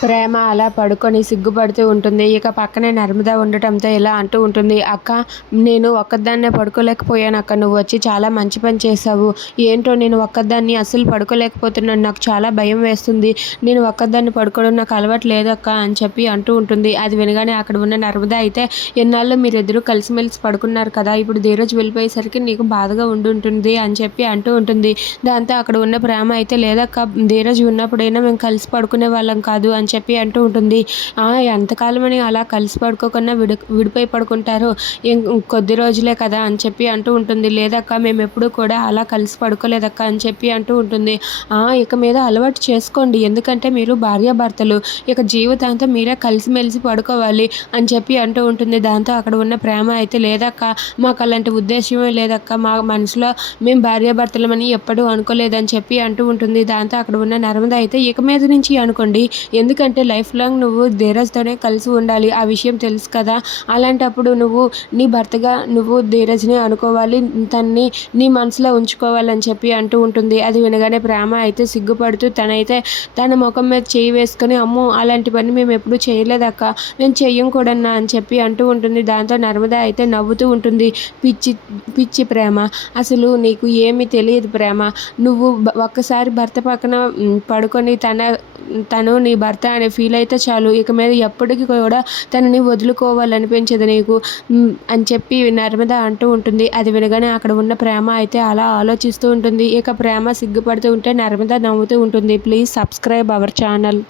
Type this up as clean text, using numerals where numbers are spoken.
ప్రేమ అలా పడుకొని సిగ్గుపడుతూ ఉంటుంది. ఇక పక్కనే నర్మద ఉండటంతో ఇలా అంటూ ఉంటుంది. "అక్క, నేను ఒక్కదాన్నే పడుకోలేకపోయానక్క. నువ్వొచ్చి చాలా మంచి పని చేశావు. ఏంటో నేను ఒక్కదాన్ని అస్సలు పడుకోలేకపోతున్నాను. నాకు చాలా భయం వేస్తుంది. నేను ఒక్కదాన్ని పడుకోవడం నాకు అలవాటు లేదక్క" అని చెప్పి అంటూ ఉంటుంది. అది వినగానే అక్కడ ఉన్న నర్మద అయితే, "ఎన్నాళ్ళు మీరిద్దరూ కలిసిమెలిసి పడుకున్నారు కదా! ఇప్పుడు ధీరజ్ వెళ్ళిపోయేసరికి నీకు బాధగా ఉండుంటుంది" అని చెప్పి అంటూ ఉంటుంది. దాంతో అక్కడ ఉన్న ప్రేమ అయితే, "లేదక్క, ధీరజ్ ఉన్నప్పుడైనా మేము కలిసి పడుకునే వాళ్ళం కాదు" అని చెప్పి అంటూ ఉంటుంది. ఎంతకాలమని అలా కలిసి పడుకోకుండా విడిపోయి పడుకుంటారు. కొద్ది రోజులే కదా అని చెప్పి అంటూ ఉంటుంది. "లేదక్క, మేమెప్పుడూ కూడా అలా కలిసి పడుకోలేదక్క" అని చెప్పి అంటూ ఉంటుంది. ఇక మీద అలవాటు చేసుకోండి. ఎందుకంటే మీరు భార్యాభర్తలు. ఇక జీవితాంతం మీరే కలిసిమెలిసి పడుకోవాలి అని చెప్పి అంటూ ఉంటుంది. దాంతో అక్కడ ఉన్న ప్రేమ అయితే, "లేదక్క, మాకు అలాంటి ఉద్దేశ్యమే లేదక్క. మా మనసులో మేము భార్యాభర్తలమని ఎప్పుడూ అనుకోలేదని" చెప్పి అంటూ ఉంటుంది. దాంతో అక్కడ ఉన్న నర్మద అయితే, "ఇక మీద నుంచి అనుకోండి. ఎందుకంటే లైఫ్ లాంగ్ నువ్వు ధీరజ్‌తోనే కలిసి ఉండాలి. ఆ విషయం తెలుసు కదా! అలాంటప్పుడు నువ్వు నీ భర్తగా నువ్వు ధీరజ్‌ని అనుకోవాలి. తనని నీ మనసులో ఉంచుకోవాలని" చెప్పి అంటూ ఉంటుంది. అది వినగానే ప్రేమ అయితే సిగ్గుపడుతూ తనైతే తన మొఖం మీద చెయ్యి వేసుకొని, "అమ్మో! అలాంటి పని మేమెప్పుడూ చేయలేదక్క. మేము చెయ్యం కూడానా" అని చెప్పి అంటూ ఉంటుంది. దాంతో నర్మద అయితే నవ్వుతూ ఉంటుంది. "పిచ్చి పిచ్చి ప్రేమ. అసలు నీకు ఏమీ తెలియదు ప్రేమ. నువ్వు ఒక్కసారి భర్త పక్కన పడుకొని తను నీ భర్త అని ఫీల్ అయితే చాలు. ఇక మీద ఎప్పటికి కూడా తనని వదులుకోవాలనిపించదు నీకు" అని చెప్పి నర్మద అంటూ ఉంటుంది. అది వినగానే అక్కడ ఉన్న ప్రేమ అయితే అలా ఆలోచిస్తూ ఉంటుంది. ఇక ప్రేమ సిగ్గుపడుతూ ఉంటే నర్మద నవ్వుతూ ఉంటుంది. Please subscribe our channel.